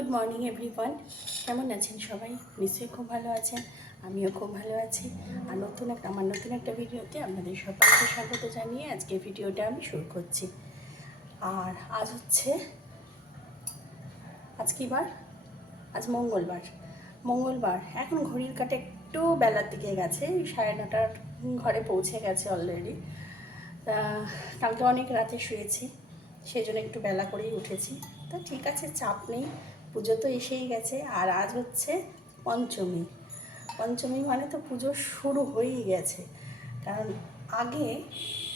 Good morning everyone কেমন আছেন সবাই? নিশ্চয়ই খুব ভালো আছেন। আমিও খুব ভালো আছি। আর নতুন একটা আমার নতুন একটা ভিডিওতে আপনাদের সবাইকে স্বাগত জানিয়ে আজকে ভিডিওটা আমি শুরু করছি। আর আজ হচ্ছে আজ কি বার? আজ মঙ্গলবার। মঙ্গলবার। এখন ঘড়ির কাটে একটু বেলার দিকে গেছে। সাড়ে নটার ঘরে পৌঁছে গেছে অলরেডি কালকে অনেক রাতে শুয়েছি। সেই জন্য একটু বেলা করেই উঠেছি। তা ঠিক আছে, চাপ নেই। পুজো তো এসেই গেছে, আর আজ হচ্ছে পঞ্চমী। পঞ্চমী মানে তো পুজো শুরু হয়েই গেছে। কারণ আগে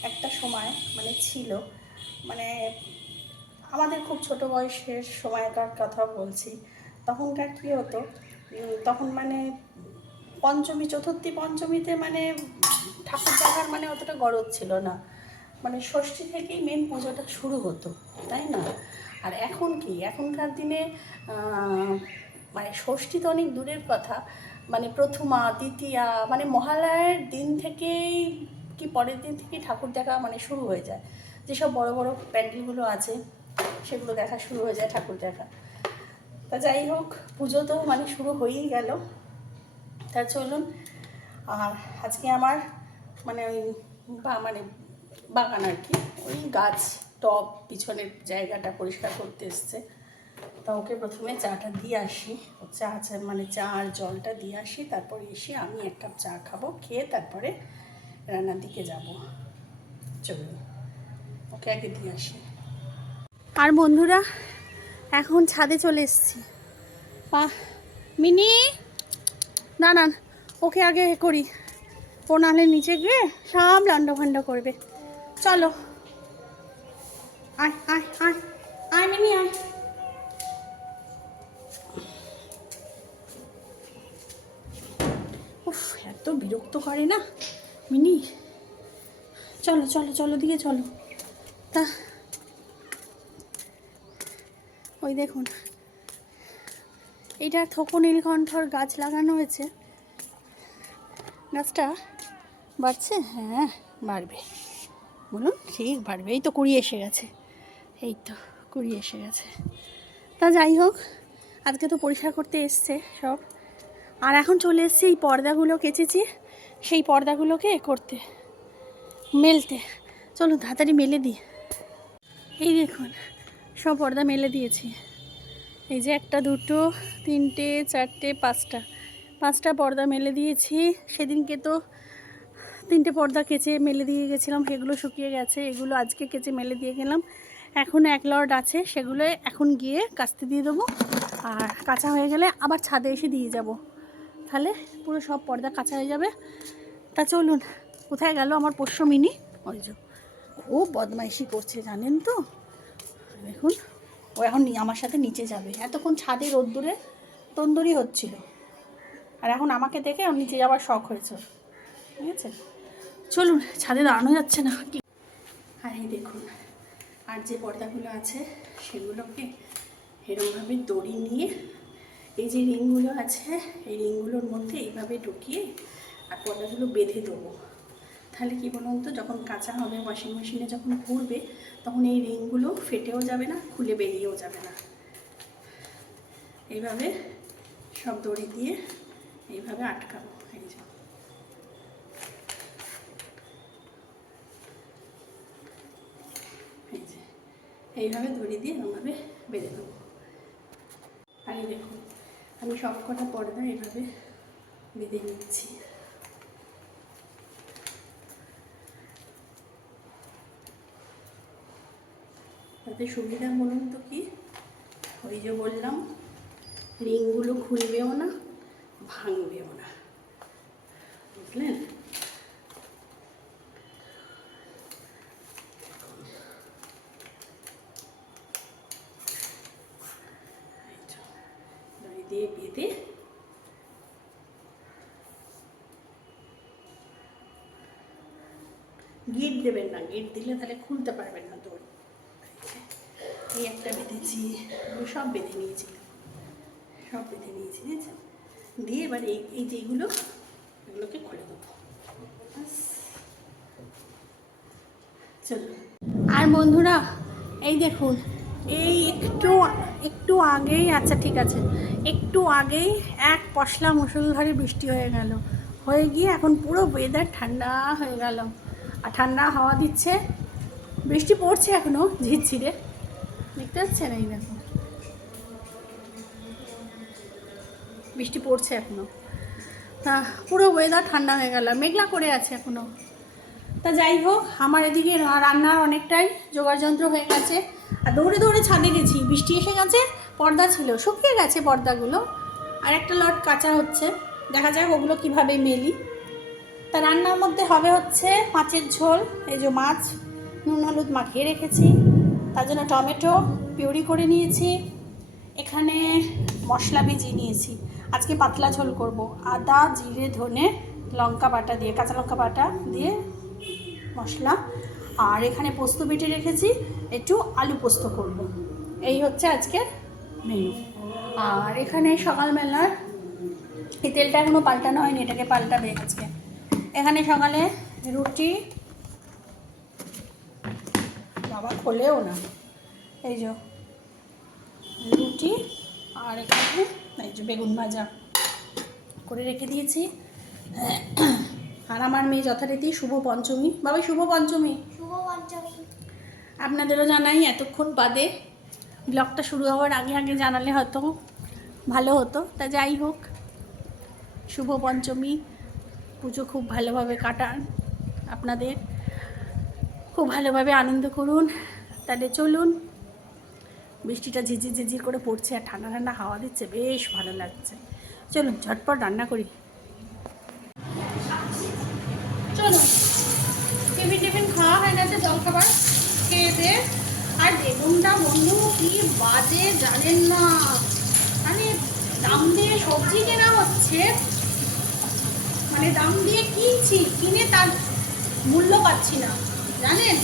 একটা সময় মানে ছিল মানে আমাদের খুব ছোট বয়সের সময়কার কথা বলছি, তখনকার কী হতো তখন মানে পঞ্চমী, চতুর্থী পঞ্চমীতে মানে ঠাকুর দেখার মানে অতটা গরজ ছিল না। মানে ষষ্ঠী থেকেই মেন পুজোটা শুরু হতো, তাই না? আর এখন কি? এখনকার দিনে মানে ষষ্ঠী তো অনেক দূরের কথা। মানে প্রথমা, দ্বিতীয়া মানে মহালয়ার দিন থেকেই কি পরের দিন থেকেই ঠাকুর দেখা মানে শুরু হয়ে যায়। যেসব বড় বড় প্যান্ডেলগুলো আছে, সেগুলো দেখা শুরু হয়ে যায় ঠাকুর দেখা। তা যাই হোক, পুজো তো মানে শুরু হয়েই গেল। তা চলুন, আর আজকে আমার মানে ওই বা মানে বাগান আর কি, ওই গাছ। টব পিছনের জায়গাটা পরিষ্কার করতে এসছে। তা ওকে প্রথমে চাটা দিয়ে আসি। চা চা মানে চা আর জলটা দিয়ে আসি। তারপরে এসে আমি এক কাপ চা খাব, খেয়ে তারপরে রান্নার দিকে যাব। চলুন, ওকে আগে দিয়ে আসি। আর বন্ধুরা, এখন ছাদে চলে এসেছি। মিনি? না না, ওকে আগে করি। ও নাহলে নিচে গিয়ে সব লান্ডা ভান্ডা করবে। চলো আয় আয় আয়। আয় মিনি আয়। উফ, এত বিরক্ত করে না? মিনি চলো চলো চলো, দিকে চলো। তা, ওই দেখুন এটা থোকো নীলকণ্ঠর গাছ লাগানো হয়েছে। গাছটা বাড়ছে? হ্যাঁ বাড়বে। বলুন, ঠিক বাড়বে এই তো, কুড়ি এসে গেছে। এই তো কুড়ি এসে গেছে। তা যাই হোক, আজকে তো পরিষ্কার করতে এসছে সব। আর এখন চলে এসছে এই পর্দাগুলো কেচেছি, সেই পর্দাগুলোকে করতে, মেলতে। চলুন তাড়াতাড়ি মেলে দিই। এই দেখুন, সব পর্দা মেলে দিয়েছি। এই যে একটা, দুটো, তিনটে, চারটে, পাঁচটা। পাঁচটা পর্দা মেলে দিয়েছি। সেদিনকে তো তিনটে পর্দা কেচে মেলে দিয়ে গেছিলাম, সেগুলো শুকিয়ে গেছে, এগুলো আজকে কেচে মেলে দিয়ে গেলাম। এখন এক লট আছে সেগুলো এখন গিয়ে কাচতে দিয়ে দেবো। আর কাঁচা হয়ে গেলে আবার ছাদে এসে দিয়ে যাব। তাহলে পুরো সব পর্দা কাঁচা হয়ে যাবে। তা চলুন, কোথায় গেল আমার পোষ্য মিনি? ওই যে বদমাইশি করছে, জানেন তো? দেখুন, ও এখন আমার সাথে নিচে যাবে। এতক্ষণ ছাদে রোদ্দুরে তন্দুরি হচ্ছিল। আর এখন আমাকে দেখে ওর নিচে যাওয়ার শখ হয়েছে। ঠিক আছে? চলুন, ছাদে দাঁড়ানো যাচ্ছে না। কি আর এই দেখুন আর যে পর্দাগুলো আছে, সেগুলোকে এরকমভাবে দড়ি নিয়ে এই যে রিংগুলো আছে, এই রিংগুলোর মধ্যে এইভাবে ঢুকিয়ে আর পর্দাগুলো বেঁধে দেবো। তাহলে কী বলুন তো, যখন কাঁচা হবে ওয়াশিং মেশিনে যখন ঘুরবে তখন এই রিংগুলো ফেটেও যাবে না, খুলে বেরিয়েও যাবে না। এইভাবে সব দড়ি দিয়ে এইভাবে আটকাবো এই যে এই যে এইভাবে দড়ি দিয়ে এরকমভাবে বেঁধে দেবো আর এই দেখুন, আমি সব কটা পর্দা এভাবে বেঁধে নিচ্ছি। তাতে সুবিধা বলুন তো কি? ওই যে বললাম, রিংগুলো খুলবেও না, ভাঙবেও না। বুঝলেন এই তো, দড়ি দিয়ে বেঁধে গিট দেবেন দিলে তাহলে খুলতে পারবেন না দড়ি। এই একটা বেঁধেছি সব বেঁধে নিয়েছি। সব বেঁধে নিয়েছি দিয়ে এবার এই এই যেগুলো, এগুলোকে খুলে দেবো। চলুন আর বন্ধুরা, এই দেখুন, এই একটু একটু আগেই আচ্ছা ঠিক আছে, একটু আগেই এক পশলা মুসলধারে বৃষ্টি হয়ে গেল। হয়ে গিয়ে এখন পুরো ওয়েদার ঠান্ডা হয়ে গেল। আর ঠান্ডা হাওয়া দিচ্ছে। বৃষ্টি পড়ছে এখনও ঝিরঝিরে। দেখতে পাচ্ছেন এই দেখো। বৃষ্টি পড়ছে এখনও তা পুরো ওয়েদার ঠান্ডা হয়ে গেল, মেঘলা করে আছে এখনও তা যাই হোক, আমার এদিকে রান্নার অনেকটাই যন্ত্র হয়ে গেছে। আর দৌড়ে দৌড়ে ছাদে গেছি, বৃষ্টি এসে গেছে, পর্দা ছিল, শুকিয়ে গেছে পর্দাগুলো। আর একটা লট কাঁচা হচ্ছে, দেখা যাক ওগুলো কীভাবে মেলি। তা রান্নার মধ্যে হবে হচ্ছে মাছের ঝোল, এই যে মাছ, নুন, হলুদ মাখিয়ে রেখেছি। তার জন্য টমেটো পিউরি করে নিয়েছি। এখানে মশলা ভিজিয়ে নিয়েছি। আজকে পাতলা ঝোল করব। আদা, জিরে, ধনে, লঙ্কা বাটা দিয়ে, কাঁচা লঙ্কা বাটা দিয়ে মশলা। আর এখানে পোস্ত বেটে রেখেছি। একটু আলু পোস্ত করব। এই হচ্ছে আজকের মেনু আর এখানে সকালবেলার এই তেলটা এখনও পাল্টানো হয়নি, এটাকে পাল্টাবে আজকে। এখানে সকালে রুটি বাবা খোলেও না। এই যে রুটি আর এখানে এই যে বেগুন ভাজা করে রেখে দিয়েছি। আর আমার মেয়ে যথারীতি শুভ পঞ্চমী। বাবা শুভ পঞ্চমী। শুভ পঞ্চমী। আপনাদেরও জানাই এতক্ষণ বাদে ব্লগটা শুরু হওয়ার আগে আগে জানালে হয়তো ভালো হতো। তা যাই হোক শুভ পঞ্চমী। পুজো খুব ভালোভাবে কাটান। আপনাদের খুব ভালোভাবে আনন্দ করুন। তাহলে চলুন, বৃষ্টিটা ঝিঝি ঝিঝি করে পড়ছে আর ঠান্ডা ঠান্ডা হাওয়া দিচ্ছে, বেশ ভালো লাগছে। চলুন, ঝটপট রান্না করি। টিফিন টিফিন খাওয়া হয়ে জল খাবার, খেয়ে আর বেগুনটা জানেন না। মানে দাম দিয়ে সবজি কেনা হচ্ছে। মানে দাম দিয়ে কিনছি, কিনে তার মূল্য পাচ্ছি না। জানেন?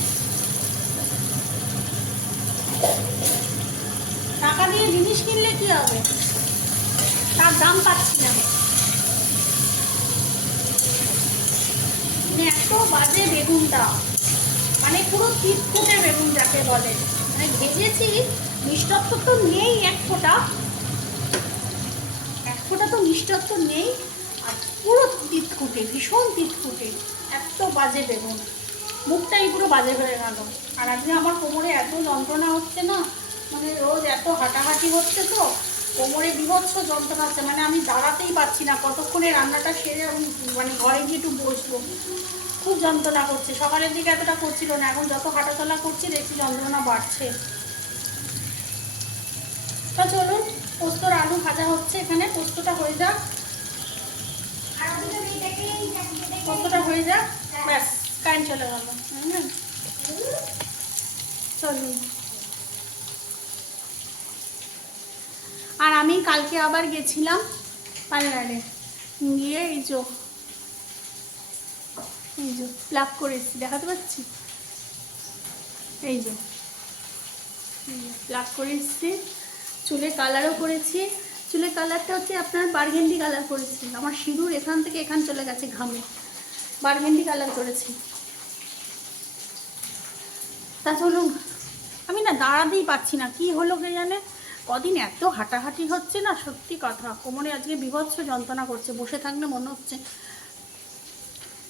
টাকা দিয়ে জিনিস কিনলে কি হবে? তার দাম পাচ্ছি না। মানে এত বাজে বেগুনটা। মানে পুরো তিতকুটে বেগুন যাকে বলে। মানে ভেজেছি মিষ্টত্ব তো নেই এক ফোঁটা। এক ফোঁটা তো মিষ্টত্ব নেই। আর পুরো তিতকুটে ভীষণ তিতকুটে এত বাজে বেগুন। মুখটাই পুরো বাজে হয়ে গেল। আর আজকে আমার কোমরে এত যন্ত্রণা হচ্ছে না মানে রোজ এত হাঁটাহাঁটি হচ্ছে তো, কোমরে বিভৎস যন্ত্রণা হচ্ছে। মানে আমি দাঁড়াতেই পারছি না, কতক্ষণে রান্নাটা সেরে আমি মানে ঘরে গিয়ে একটু বসবো। খুব যন্ত্রণা করছে। সকালের দিকে এতটা করছিল না, এখন যত হাঁটাচলা করছি দেখছি যন্ত্রণা বাড়ছে। তা চলুন, পোস্তর আলু ভাজা হচ্ছে এখানে। পোস্তটা হয়ে যাক। পোস্তটা হয়ে যাক? ব্যাস চলে গেল। চলুন। আর আমি কালকে আবার গেছিলাম পার্লারে। গিয়ে এই যে এই যে প্লাগ করে এসেছি, দেখাতে পাচ্ছি? এই যে প্লাগ করে এসেছি। চুলে কালারও করেছি। চুলের কালারটা হচ্ছে আপনার বার্গেন্ডি কালার করেছি। আমার সিঁদুর এখান থেকে এখান চলে গেছে ঘামে। বার্গেন্ডি কালার করেছি। তা চলুন, আমি না দাঁড়াতেই পাচ্ছি না। কি হলো কে জানে কদিন এত হাঁটাহাঁটি হচ্ছে না? সত্যি কথা, কোমরে আজকে বিভৎস যন্ত্রণা করছে, বসে থাকলে মনে হচ্ছে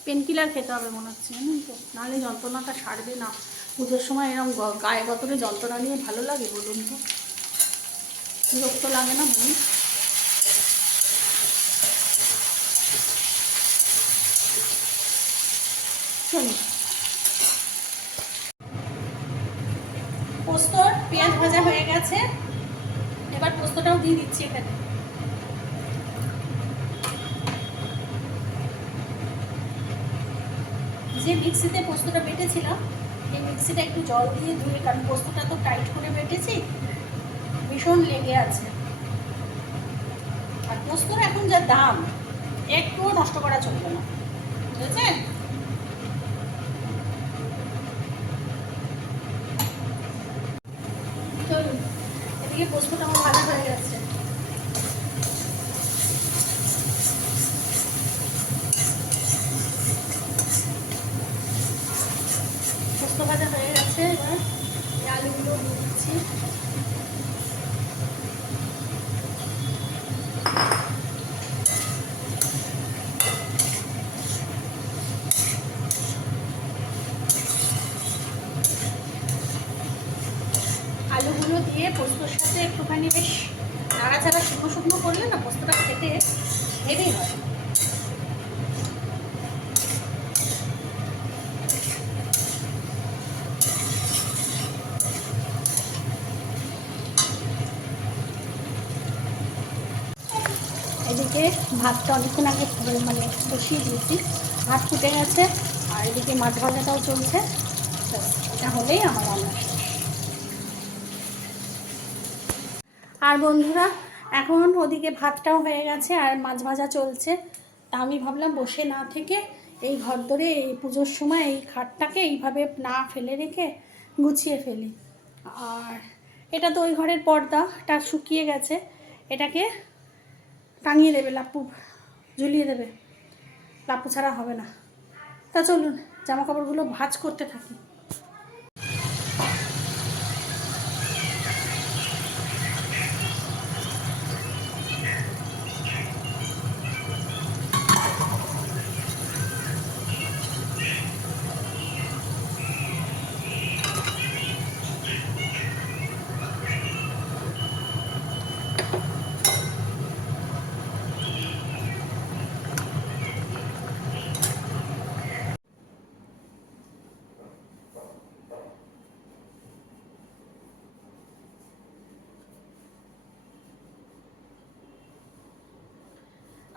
পেনকিলার খেতে হবে মনে হচ্ছে, জানেন তো? নাহলে যন্ত্রণাটা সারবে না। পুজোর সময় এরকম গায়ে গতরে যন্ত্রণা নিয়ে ভালো লাগে বলুন তো? বিরক্ত লাগে না চলুন। পোস্ত পেঁয়াজ ভাজা হয়ে গেছে। এবার পোস্তটাও দিয়ে দিচ্ছি এখানে। যে মিক্সিতে পোস্তটা বেটেছিলাম এই মিক্সিটা একটু জল দিয়ে ধুয়ে, কারণ পোস্তটা তো টাইট করে বেটেছি ভীষণ লেগে আছে। আর পোস্তর এখন যা দাম একটুও নষ্ট করা চলবে না। বুঝেছেন চলুন এদিকে পোস্তটা আমার ভালো হয়ে গেছে পোস্ত ভাজা হয়ে গেছে এবার এই আলুগুলো দিয়ে দিচ্ছি নাড়াচাড়া শুকনো শুকনো করলে না পোস্তটা খেতে হেভি হয়। এদিকে ভাতটা অনেকক্ষণ আগে মানে বসিয়ে দিয়েছি। ভাত ফুটে গেছে আর এদিকে মাছ ভাজাটাও চলছে। ব্যাস, এটা হলেই আমার রান্না আর বন্ধুরা, এখন ওদিকে ভাতটাও হয়ে গেছে আর মাছ ভাজা চলছে। তা আমি ভাবলাম বসে না থেকে এই ঘর ধরে এই পুজোর সময় এই খাটটাকে এইভাবে না ফেলে রেখে গুছিয়ে ফেলি। আর এটা তো ওই ঘরের পর্দাটা শুকিয়ে গেছে। এটাকে টাঙিয়ে দেবে লাপু, ঝুলিয়ে দেবে। লাপু ছাড়া হবে না। তা চলুন জামা কাপড়গুলো ভাঁজ করতে থাকি।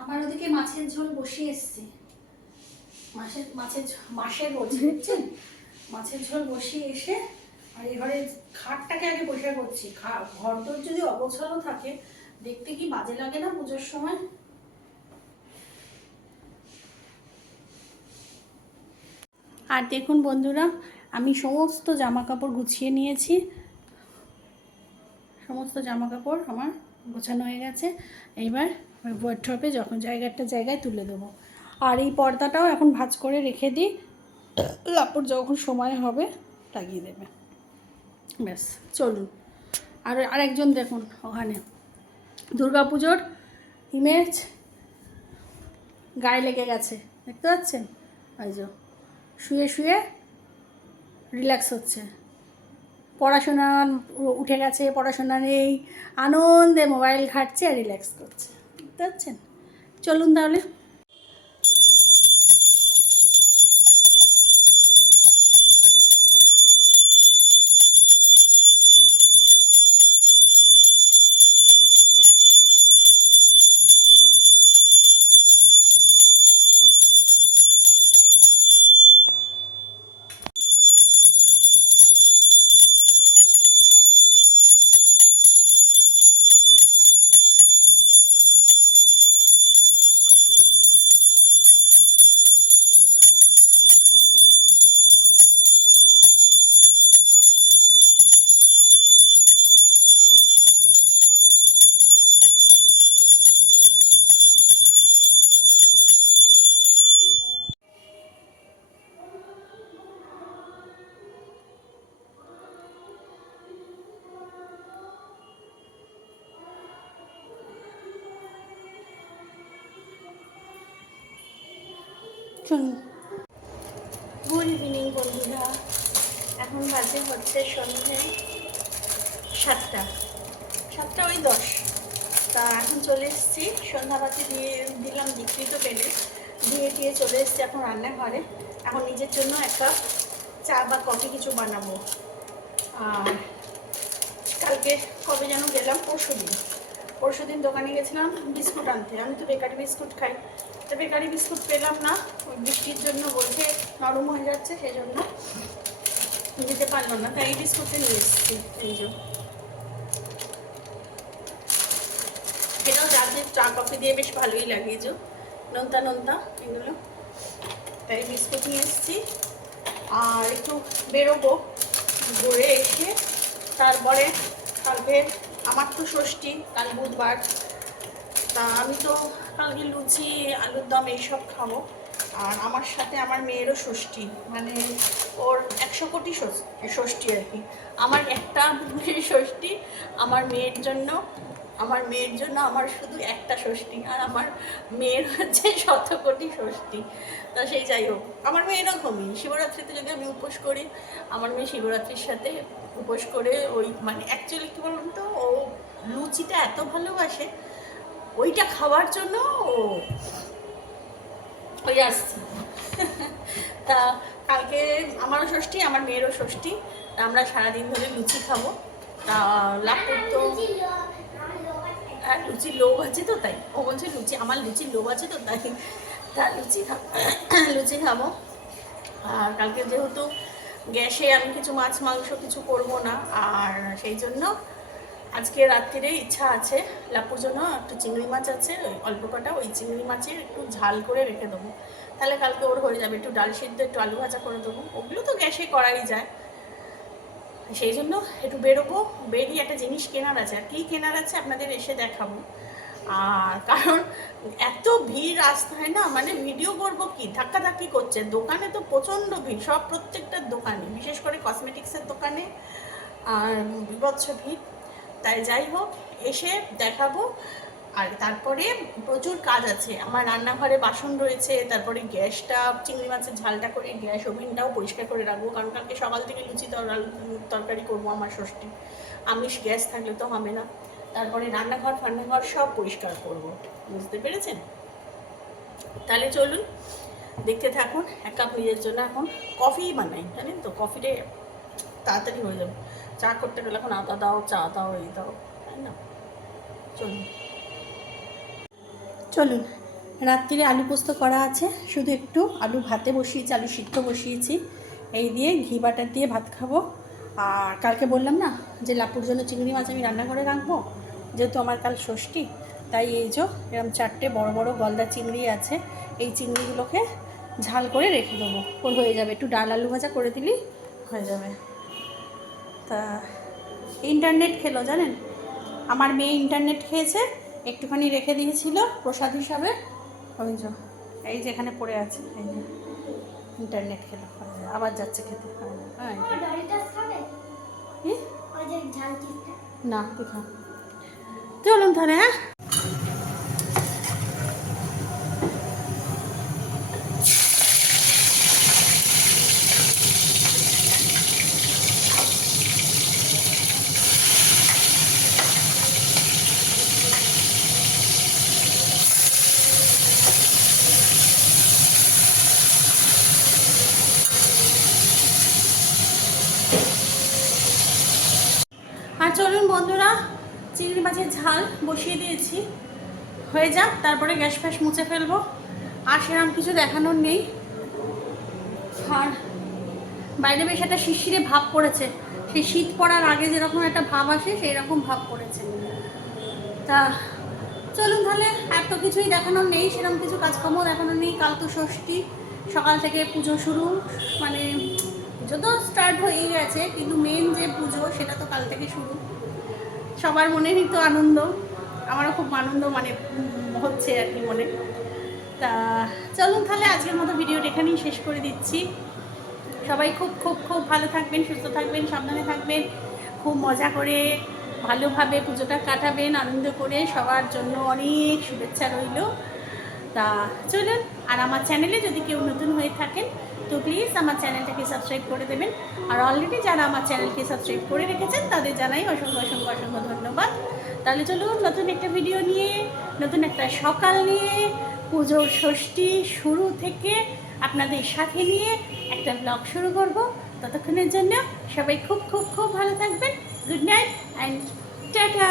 আমার ওদিকে মাছের ঝোল বসিয়ে এসছি। মাছের মাছের মাসের বলছি বুঝছেন? মাছের ঝোল বসিয়ে এসে আর এই ঘরে খাটটাকে আগে বসে করছি। ঘর দর যদি অগোছালো থাকে দেখতে কি বাজে লাগে না পুজোর সময়? আর দেখুন বন্ধুরা আমি সমস্ত জামা কাপড় গুছিয়ে নিয়েছি। সমস্ত জামা কাপড় আমার গোছানো হয়ে গেছে। এইবার ওই ওয়ার্ড্রপে যখন জায়গাটা জায়গায় তুলে দেবো। আর এই পর্দাটাও এখন ভাঁজ করে রেখে দিই। লাপড় যখন সময় হবে লাগিয়ে দেবে। ব্যাস, চলুন। আর আরেকজন দেখুন ওখানে। দুর্গাপুজোর ইমেজ গায়ে লেগে গেছে। দেখতে পাচ্ছেন? ওই যে, শুয়ে শুয়ে রিল্যাক্স হচ্ছে। পড়াশোনা উঠে গেছে, পড়াশোনা নেই, আনন্দে মোবাইল ঘাটছে আর রিল্যাক্স করছে। বুঝতে পারছেন চলুন তাহলে। চলুন। গুড ইভিনিং বন্ধুরা। এখন বাজে হচ্ছে সন্ধ্যে সাতটা। সাতটা ওই দশ। তা এখন চলে এসেছি। সন্ধ্যাবাতি দিয়ে দিলাম দীক্ষিত পেলে দিয়ে দিয়ে চলে এসেছি এখন রান্নাঘরে। এখন নিজের জন্য এক কাপ চা বা কফি কিছু বানাবো। আর কালকে কবে যেন গেলাম পরশু দিন পরশু দিন দোকানে গেছিলাম, বিস্কুট আনতে। আমি তো বেকারি বিস্কুট খাই। তো বেকারি বিস্কুট পেলাম না, ওই বৃষ্টির জন্য বলছে নরম হয়ে যাচ্ছে সেই জন্য দিতে পারলাম না। তাই এই বিস্কুটটা নিয়ে এসেছি এই যে এটাও চা, কফি দিয়ে বেশ ভালোই লাগে এই যে নোনতা নোনতা এগুলো। তাই বিস্কুট নিয়ে এসেছি। আর একটু বেরোবো। ঘুরে এসে তারপরে কালকে আমার তো ষষ্ঠী, কাল বুধবার। তা আমি তো কালকে লুচি, আলুর দম এইসব খাব। আর আমার সাথে আমার মেয়েরও ষষ্ঠী মানে ওর একশো কোটি ষষ্ঠী আর কি। আমার একটা ষষ্ঠী, আমার মেয়ের জন্য আমার মেয়ের জন্য আমার শুধু একটা ষষ্ঠী, আর আমার মেয়ের হচ্ছে শত কোটি ষষ্ঠী। তা সেই যাই হোক, আমার মেয়ে এরকমই। শিবরাত্রিতে যদি আমি উপোস করি, আমার মেয়ে শিবরাত্রির সাথে উপোস করে ওই মানে অ্যাকচুয়ালি কী বলুন তো, ও লুচিটা এত ভালোবাসে, ওইটা খাওয়ার জন্য ও, ওই আসছে। তা কালকে আমারও ষষ্ঠী, আমার মেয়েরও ষষ্ঠী আমরা সারাদিন ধরে লুচি খাব। তা লাপুর তো আর লুচির লোভ আছে তো তাই। ও বলছে, লুচি, আমার লুচি লোভ আছে তো তাই। তা লুচি লুচি খাব। আর কালকে যেহেতু গ্যাসে আমি কিছু মাছ, মাংস কিছু করব না, আর সেই জন্য আজকে রাত্রিরে ইচ্ছা আছে লাপুর জন্য একটু চিংড়ি মাছ আছে, ওই অল্প কটা, ওই চিংড়ি মাছের একটু ঝাল করে রেখে দেবো। তাহলে কালকে ওর হয়ে যাবে, একটু ডাল সিদ্ধ, একটু আলু ভাজা করে দেবো। ওগুলো তো গ্যাসে করাই যায়। সেই জন্য একটু বেরোবো। বেরিয়ে একটা জিনিস কেনার আছে। আর কী কেনার আছে আপনাদের এসে দেখাবো। আর কারণ এত ভিড় রাস্তায় না মানে ভিডিও করব কি? ধাক্কাধাক্কি করছে। দোকানে তো প্রচণ্ড ভিড়, সব প্রত্যেকটা দোকানে, বিশেষ করে কসমেটিক্সের দোকানে, আর বিভৎস ভিড়। তাই যাই হোক, এসে দেখাবো। আর তারপরে প্রচুর কাজ আছে। আমার রান্নাঘরে বাসন রয়েছে, তারপরে গ্যাসটা, চিংড়ি মাছের ঝালটা করে গ্যাস ওভেনটাও পরিষ্কার করে রাখব, কারণ কালকে সকাল থেকে লুচি তরকারি করব আমার ষষ্ঠী। আমিষ গ্যাস থাকলে তো হবে না। তারপরে রান্নাঘর, ফান্নাঘর সব পরিষ্কার করব। বুঝতে পেরেছেন? তাহলে চলুন, দেখতে থাকুন, এক কাপ নিজের জন্য এখন কফি বানাই, জানেন তো? কফিটা তাড়াতাড়ি হয়ে যাবে। চা করতে গেলে এখন আদা দাও, চা দাও, এই দাও, তাই না? চলুন। চলুন, রাত্রিরে আলু পোস্ত করা আছে। শুধু একটু আলু ভাতে বসিয়েছি, আলু সিদ্ধ বসিয়েছি। এই দিয়ে ঘি বাটার দিয়ে ভাত খাব। আর কালকে বললাম না যে লাপুর জন্য চিংড়ি মাছ আমি রান্না করে রাখব? যেহেতু আমার কাল ষষ্ঠী, তাই এই যে এরকম চারটে বড় বড় গলদা চিংড়ি আছে, এই চিংড়িগুলোকে ঝাল করে রেখে দেবো। ওর হয়ে যাবে। একটু ডাল আলু ভাজা করে দিলেই হয়ে যাবে। তা, ইন্টারনেট খেলো জানেন? আমার মেয়ে ইন্টারনেট খেয়েছে একটুখানি রেখে দিয়েছিল প্রসাদ হিসাবে। ওই যে এই যেখানে পড়ে আছে এই যে ইন্টারনেট খেলে আবার যাচ্ছে খেতে হ্যাঁ? না তুই খা চলুন তাহলে হ্যাঁ আর চলুন বন্ধুরা চিংড়ি মাছের ঝাল বসিয়ে দিয়েছি হয়ে যাক, তারপরে গ্যাস ফ্যাস মুছে ফেলব। আর সেরকম কিছু দেখানোর নেই। আর বাইরে বেশ একটা শিশিরে ভাব পড়েছে। সেই শীত পড়ার আগে যেরকম একটা ভাব আসে সেই রকম ভাব পড়েছে। তা চলুন তাহলে, এত কিছুই দেখানোর নেই সেরকম কিছু কাজকর্ম দেখানোর নেই। কাল তো ষষ্ঠী, সকাল থেকে পুজো শুরু। মানে পুজো তো স্টার্ট হয়েই গেছে, কিন্তু মেন যে পুজো, সেটা তো কাল থেকে শুরু। সবার মনেরই তো আনন্দ। আমারও খুব আনন্দ মানে হচ্ছে আর কি মনে। তা চলুন তাহলে আজকের মতো ভিডিওটা এখানেই শেষ করে দিচ্ছি। সবাই খুব খুব খুব ভালো থাকবেন, সুস্থ থাকবেন, সাবধানে থাকবেন, খুব মজা করে ভালোভাবে পুজোটা কাটাবেন, আনন্দ করে সবার জন্য অনেক শুভেচ্ছা রইল। তা চলুন, আর আমার চ্যানেলে যদি কেউ নতুন হয়ে থাকেন, তো প্লিজ আমার চ্যানেলটাকে সাবস্ক্রাইব করে দেবেন। আর অলরেডি যারা আমার চ্যানেলকে সাবস্ক্রাইব করে রেখেছেন, তাদের জানাই অসংখ্য অসংখ্য অসংখ্য ধন্যবাদ। তাহলে চলুন নতুন একটা ভিডিও নিয়ে, নতুন একটা সকাল নিয়ে পুজো ষষ্ঠী শুরু থেকে আপনাদের সাথে নিয়ে একটা ব্লগ শুরু করব। ততক্ষণের জন্য সবাই খুব খুব খুব ভালো থাকবেন। Good night and tata